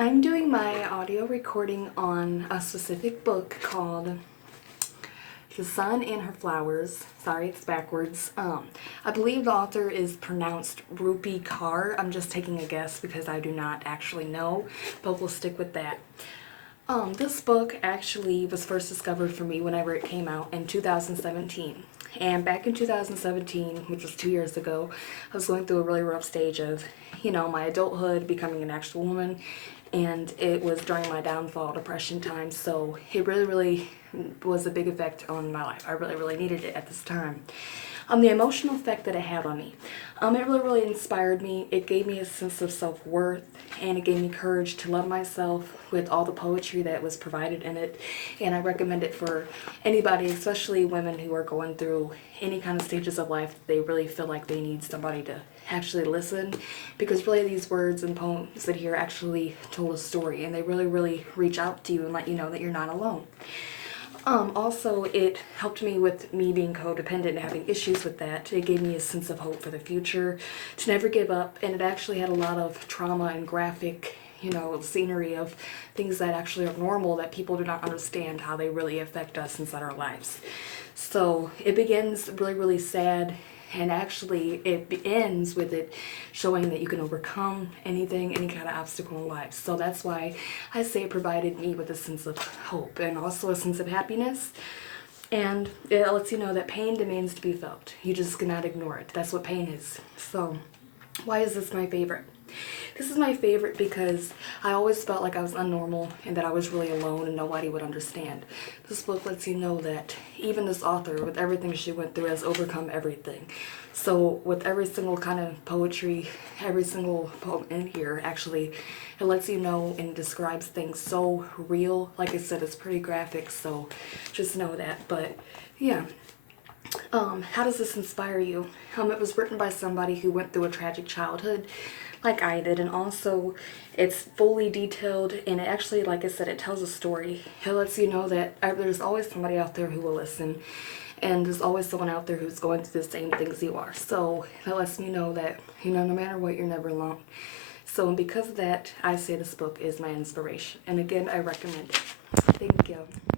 I'm doing my audio recording on a specific book called The Sun and Her Flowers. Sorry, it's backwards. I believe the author is pronounced Rupi Kaur. I'm just taking a guess because I do not actually know, but we'll stick with that. This book actually was first discovered for me whenever it came out in 2017. And back in 2017, which was 2 years ago, I was going through a really rough stage of, my adulthood, becoming an actual woman, and it was during my downfall, depression time, so it really was a big effect on my life. I really needed it at this time. The emotional effect that it had on me, it really inspired me. It gave me a sense of self-worth, and it gave me courage to love myself with all the poetry that was provided in it. And I recommend it for anybody, especially women who are going through any kind of stages of life. They really feel like they need somebody to actually listen, because really these words and poems that here actually told a story, and they really reach out to you and let you know that you're not alone. Also, it helped me with me being codependent and having issues with that. It gave me a sense of hope for the future, to never give up, and it actually had a lot of trauma and graphic, scenery of things that actually are normal that people do not understand how they really affect us inside our lives. So it begins really sad, and actually it ends with it showing that you can overcome anything, any kind of obstacle in life. So that's why I say it provided me with a sense of hope and also a sense of happiness. And it lets you know that pain demands to be felt. You just cannot ignore it. That's what pain is. So why is this my favorite? This is my favorite because I always felt like I was unnormal and that I was really alone and nobody would understand. This book lets you know that even this author, with everything she went through, has overcome everything. So with every single kind of poetry, every single poem in here, actually, it lets you know and describes things so real. Like I said, it's pretty graphic, so just know that. But yeah. How does this inspire you? It was written by somebody who went through a tragic childhood like I did, and also it's fully detailed, and it actually, like I said, it tells a story. It lets you know that there's always somebody out there who will listen, and there's always someone out there who's going through the same things you are. So it lets me know that, no matter what, you're never alone. So because of that, I say this book is my inspiration, and again, I recommend it. Thank you.